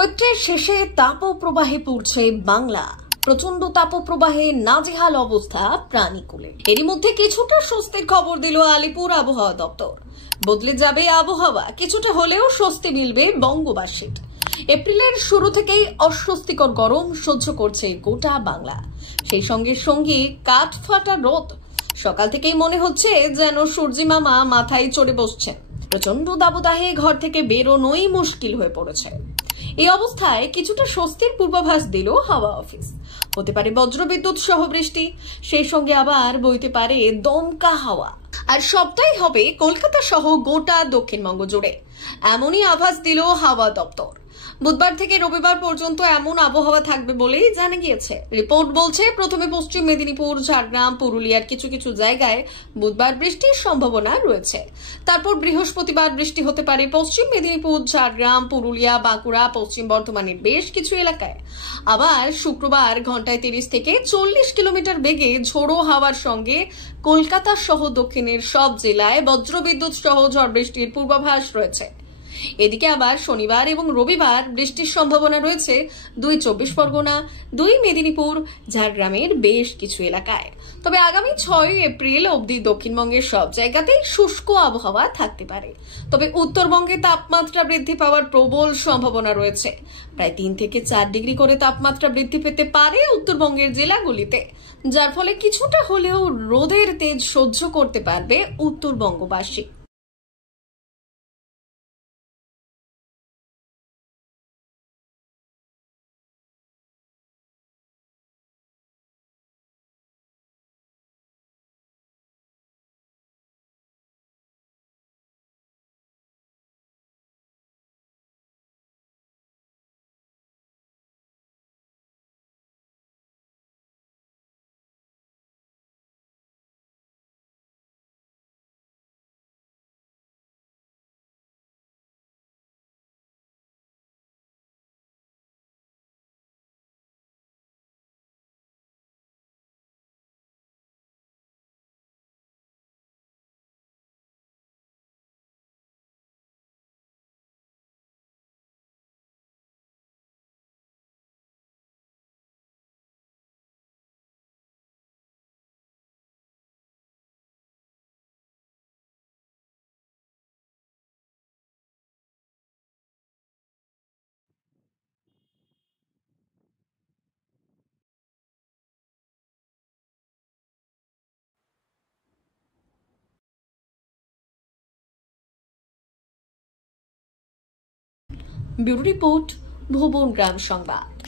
চৈত্রের শেষে তাপপ্রবাহে পড়ছে বাংলা। প্রচন্ড তাপপ্রবাহে নাজেহাল অবস্থা প্রাণীকুলে। এরই মধ্যে কিছুটা স্বস্তির খবর দিল আলিপুর আবহাওয়া দপ্তর। বদলে যাবে আবহাওয়া, কিছুটা হলেও স্বস্তি মিলবে বঙ্গবাসীর। এপ্রিলের শুরু থেকেই অস্বস্তিকর গরম সহ্য করছে গোটা বাংলা। সেই সঙ্গে সঙ্গে কাঠফাটা রোদ। সকাল থেকেই মনে হচ্ছে যেন সূর্যি মামা মাথায় চড়ে বসছেন। প্রচন্ড দাবদাহে ঘর থেকে বেরোনোই মুশকিল হয়ে পড়েছে। এই অবস্থায় কিছুটা স্বস্তির পূর্বাভাস দিল হাওয়া অফিস। হতে পারে বজ্রবিদ্যুৎ সহ বৃষ্টি, সেই সঙ্গে আবার বইতে পারে দমকা হাওয়া। আর সবটাই হবে কলকাতা সহ গোটা দক্ষিণবঙ্গ জুড়ে, এমনই আভাস দিল হাওয়া দপ্তর। বুধবার থেকে রবিবার পর্যন্ত এমন আবহাওয়া থাকবে বলেই জানা গিয়েছে। রিপোর্ট বলছে প্রথমে পশ্চিম মেদিনীপুর, ঝাড়গ্রাম, পুরুলিয়ার কিছু কিছু জায়গায় বুধবার বৃষ্টির সম্ভাবনা রয়েছে। তারপর বৃহস্পতিবার বৃষ্টি হতে পারে পশ্চিম মেদিনীপুর, ঝাড়গ্রাম, পুরুলিয়া, বাঁকুড়া, পশ্চিম বর্ধমানের বেশ কিছু এলাকায়। আবার শুক্রবার ঘন্টায় 30 থেকে 40 কিলোমিটার বেগে ঝোড়ো হাওয়ার সঙ্গে কলকাতা সহ দক্ষিণের সব জেলায় বজ্রবিদ্যুৎ সহ ঝড় বৃষ্টির পূর্বাভাস রয়েছে। এদিকে আবার শনিবার এবং রবিবার বৃষ্টির সম্ভাবনা রয়েছে 2 চব্বিশ পরগনা, 2 মেদিনীপুর, ঝাড়গ্রামের বেশ কিছু এলাকায়। তবে আগামী 6 এপ্রিল অবধি দক্ষিণবঙ্গের সব জায়গাতেই শুষ্ক আবহাওয়া থাকতে পারে। তবে উত্তরবঙ্গে তাপমাত্রা বৃদ্ধি পাওয়ার প্রবল সম্ভাবনা রয়েছে। প্রায় 3 থেকে 4 ডিগ্রি করে তাপমাত্রা বৃদ্ধি পেতে পারে উত্তরবঙ্গের জেলাগুলিতে, যার ফলে কিছুটা হলেও রোদের তেজ সহ্য করতে পারবে উত্তরবঙ্গবাসী। ব্যুরো রিপোর্ট, ভুবন গ্রাম সংবাদ।